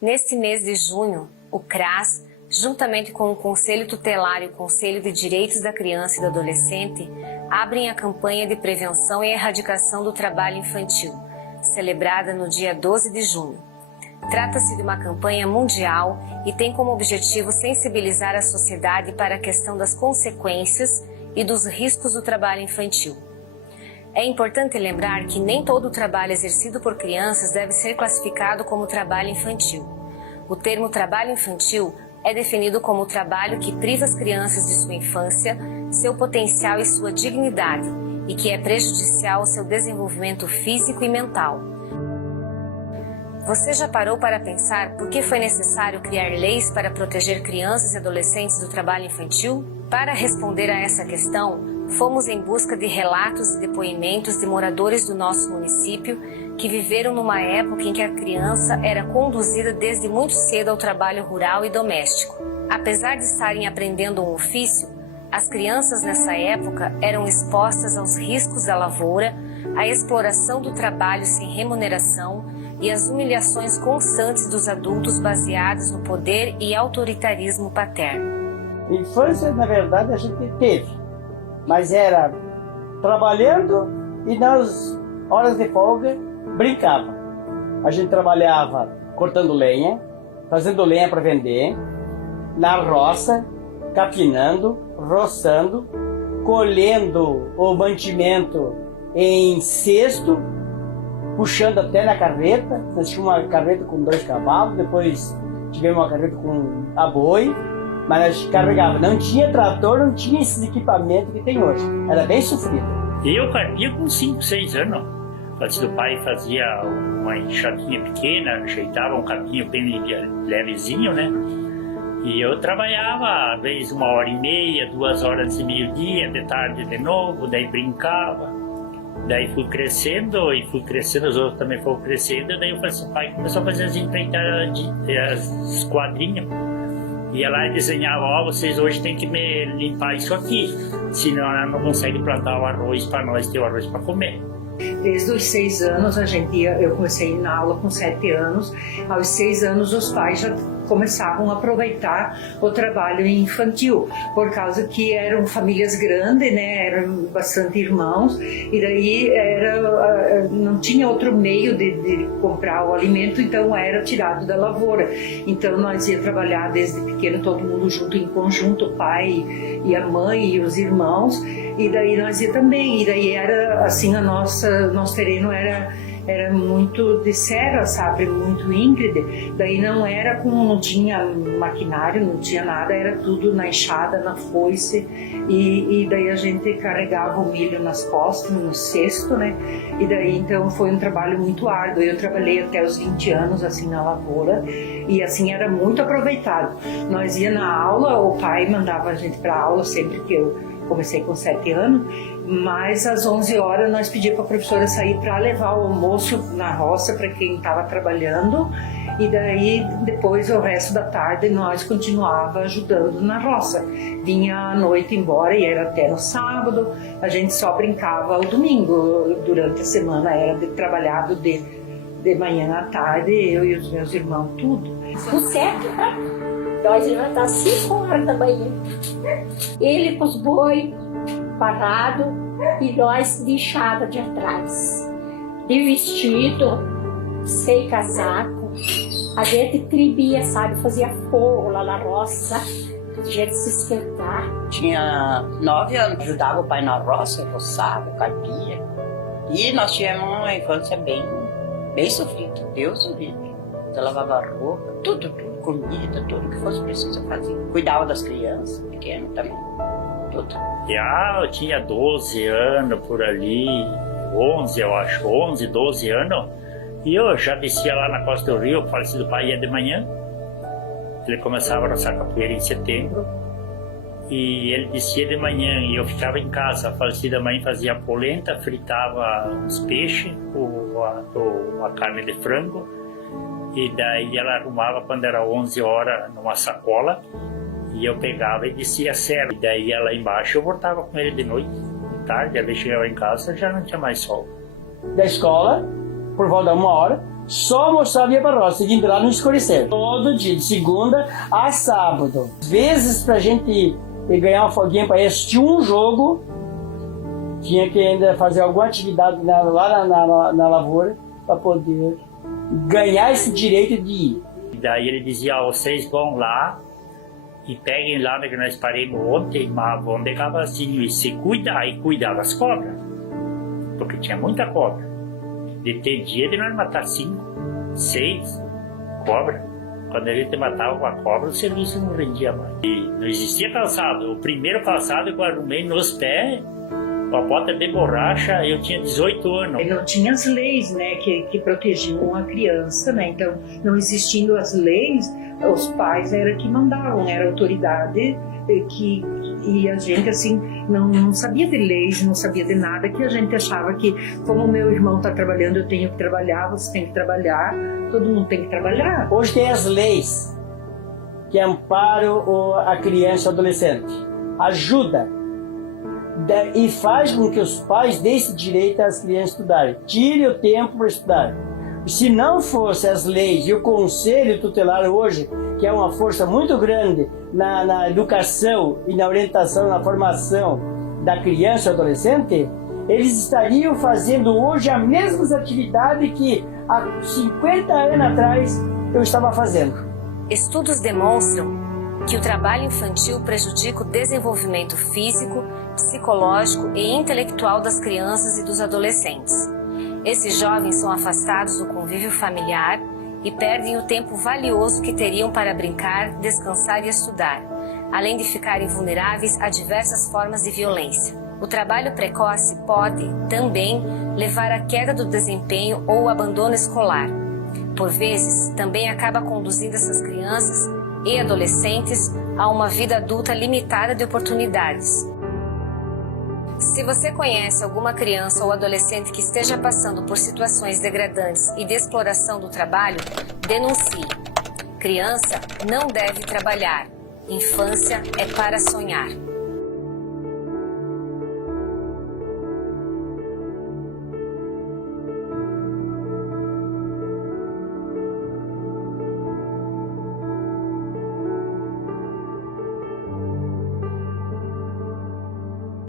Neste mês de junho, o CRAS, juntamente com o Conselho Tutelar e o Conselho de Direitos da Criança e do Adolescente, abrem a campanha de prevenção e erradicação do trabalho infantil, celebrada no dia 12 de junho. Trata-se de uma campanha mundial e tem como objetivo sensibilizar a sociedade para a questão das consequências e dos riscos do trabalho infantil. É importante lembrar que nem todo o trabalho exercido por crianças deve ser classificado como trabalho infantil. O termo trabalho infantil é definido como o trabalho que priva as crianças de sua infância, seu potencial e sua dignidade, e que é prejudicial ao seu desenvolvimento físico e mental. Você já parou para pensar por que foi necessário criar leis para proteger crianças e adolescentes do trabalho infantil? Para responder a essa questão, fomos em busca de relatos e depoimentos de moradores do nosso município que viveram numa época em que a criança era conduzida desde muito cedo ao trabalho rural e doméstico. Apesar de estarem aprendendo um ofício, as crianças nessa época eram expostas aos riscos da lavoura, à exploração do trabalho sem remuneração e às humilhações constantes dos adultos baseados no poder e autoritarismo paterno. Infância, na verdade, a gente teve, mas era trabalhando e nas horas de folga brincava. A gente trabalhava cortando lenha, fazendo lenha para vender, na roça, capinando, roçando, colhendo o mantimento em cesto, puxando até na carreta. Nós tínhamos uma carreta com 2 cavalos, depois tivemos uma carreta com a boi, mas nós carregava. Não tinha trator, não tinha esses equipamentos que tem hoje. Era bem sofrido. Eu carpia com 5, 6 anos. Antes do pai fazia uma enxadinha pequena, ajeitava um capinho bem levezinho, né? E eu trabalhava, às vezes 1h30, 2 horas e meio-dia, de tarde de novo, daí brincava. Daí fui crescendo, os outros também foram crescendo, daí eu falei assim, pai começou a fazer as empreitadas, as quadrinhas. Ia lá e desenhava, ó, vocês hoje tem que me limpar isso aqui, senão ela não consegue plantar o arroz para nós ter o arroz para comer. Desde os 6 anos, eu comecei na aula com 7 anos, aos 6 anos os pais já começavam a aproveitar o trabalho infantil, por causa que eram famílias grandes, né, eram bastante irmãos, e daí não tinha outro meio de comprar o alimento, então era tirado da lavoura. Então nós ia trabalhar desde pequeno, todo mundo junto em conjunto, o pai e a mãe e os irmãos, e daí nós ia também, e daí era assim, nosso terreno era muito de serra, sabe, muito íngreme, daí não tinha maquinário, não tinha nada, era tudo na enxada, na foice, e daí a gente carregava o milho nas costas, no cesto, né, e daí então foi um trabalho muito árduo. Eu trabalhei até os 20 anos assim na lavoura, e assim era muito aproveitado. Nós ia na aula, o pai mandava a gente para aula sempre que eu comecei com 7 anos, mas às 11 horas nós pedíamos para a professora sair para levar o almoço na roça para quem estava trabalhando, e daí depois o resto da tarde nós continuava ajudando na roça. Vinha à noite embora e era até no sábado, a gente só brincava ao domingo, durante a semana era trabalhado de manhã à tarde, eu e os meus irmãos, tudo. O certo, tá? Nós levantávamos 5 horas da manhã. Ele com os boi parado e nós de enxada de atrás. De vestido, sem casaco. A gente tribia, sabe? Fazia fogo lá na roça, a gente se esquentar. Tinha 9 anos, ajudava o pai na roça, roçava, carpia. E nós tivemos uma infância bem sofrida, Deus o livre. Eu lavava roupa, tudo, comida, tudo que fosse preciso fazer. Cuidava das crianças, pequenas também, tudo. Eu tinha 12 anos por ali, 11 eu acho, 11, 12 anos. E eu já descia lá na costa do rio, o falecido pai ia de manhã. Ele começava a roçar capoeira em setembro. E ele descia de manhã e eu ficava em casa. A falecida mãe fazia polenta, fritava uns peixes, a carne de frango. E daí ela arrumava quando era 11 horas numa sacola. E eu pegava e descia a serra. E daí ela embaixo eu voltava com ele de noite, de tarde. Às vezes chegava em casa já não tinha mais sol. Da escola, por volta de 1 hora, só almoçava e ia pra roça, seguindo lá no escurecer. Todo dia, de segunda a sábado. Às vezes, pra gente ganhar uma folguinha para assistir um jogo, tinha que ainda fazer alguma atividade lá na lavoura para poder ganhar esse direito de ir. E daí ele dizia, vocês vão lá e peguem lá onde nós paremos ontem, mas vão de cavacinho e se cuidar e cuidar das cobras, porque tinha muita cobra. De ter dia de nós matar 5, 6 cobras. Quando a gente matava uma cobra, o serviço não rendia mais. E não existia calçado. O primeiro calçado que eu arrumei nos pés, uma bota de borracha, eu tinha 18 anos. Não tinha as leis, né, que protegiam a criança, né? Então, não existindo as leis, os pais era que mandavam, era a autoridade e a gente assim não sabia de leis, não sabia de nada, que a gente achava que como meu irmão está trabalhando, eu tenho que trabalhar, você tem que trabalhar, todo mundo tem que trabalhar. Hoje tem as leis que amparam a criança e o adolescente, ajuda e faz com que os pais deem esse direito às crianças estudarem, tire o tempo para estudar. Se não fosse as leis e o conselho tutelar hoje, que é uma força muito grande na educação e na orientação, na formação da criança e adolescente, eles estariam fazendo hoje as mesmas atividades que há 50 anos atrás eu estava fazendo. Estudos demonstram que o trabalho infantil prejudica o desenvolvimento físico, psicológico e intelectual das crianças e dos adolescentes. Esses jovens são afastados do convívio familiar e perdem o tempo valioso que teriam para brincar, descansar e estudar, além de ficarem vulneráveis a diversas formas de violência. O trabalho precoce pode, também, levar à queda do desempenho ou ao abandono escolar. Por vezes, também acaba conduzindo essas crianças e adolescentes a uma vida adulta limitada de oportunidades. Se você conhece alguma criança ou adolescente que esteja passando por situações degradantes e de exploração do trabalho, denuncie. Criança não deve trabalhar. Infância é para sonhar.